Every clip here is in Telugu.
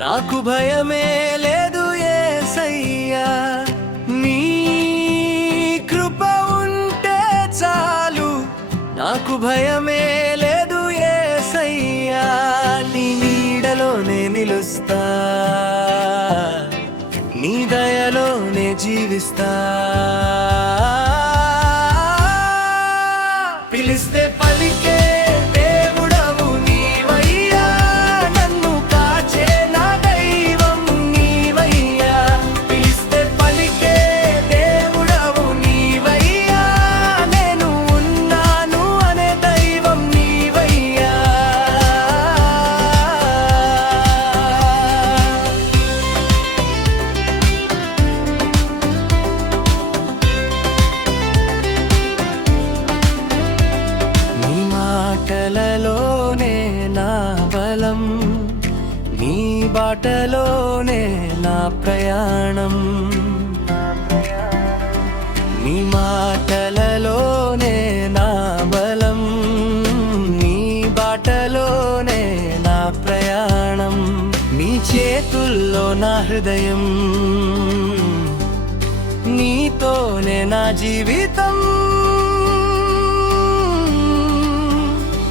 నాకు భయమే లేదు యేసయ్యా, నీ కృప ఉంటే చాలు. నాకు భయమే లేదు యేసయ్యా, నీ నీడలోనే నిలుస్తా, నీ దయలోనే జీవిస్తా. పిలిస్తే పలికే దేవుడవు నీవయ్యా, నన్ను కాచే నా దైవం నీవయ్యా. పిలిస్తే పలికే దేవుడవు నీవయ్యా, నేను ఉన్నాను అనే దైవం నీవయ్యా. మాటలలోనే నా బలం, నీ బాటలోనే నా ప్రయాణం. నీ మాటలలోనే నా బలం, నీ బాటలోనే నా ప్రయాణం. నీ చేతుల్లో నా హృదయం, నీతోనే నా జీవితం.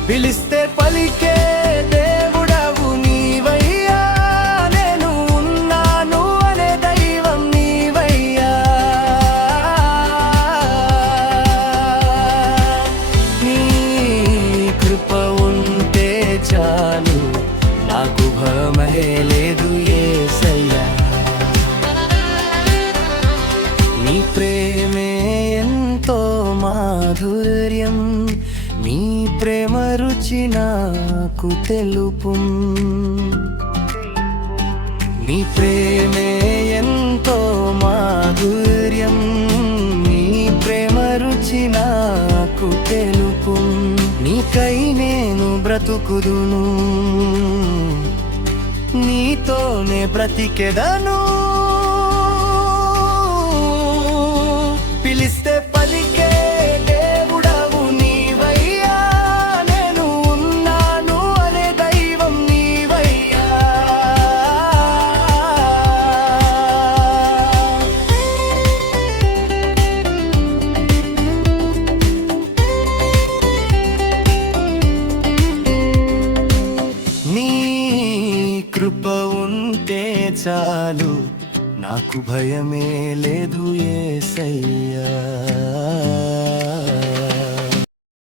పిలిస్తే పలికే దేవుడవు నీవయ్యా, నేను ఉన్నాను అనే దైవం నీవయ్యా. నీ కృప ఉంటే చాలు, నాకు భయమే లేదు యేసయ్యా. నీ ప్రేమే ఎంతో మాధుర్యం, నీ ప్రేమ రుచి నాకు తెలుపు. నీ ప్రేమే ఎంతో మాధుర్యం, నీ ప్రేమ రుచి నాకు తెలుపు. నీకై నేను బ్రతుకుదును, నీతోనే బ్రతికెదను. పిలిస్తే పలికే దేవుడవు నీవయ్యా, నేను ఉన్నాను అనే దైవం నీవయ్యా. నీ కృప ఉంటే చాలు, నాకు భయమే లేదు యేసయ్యా.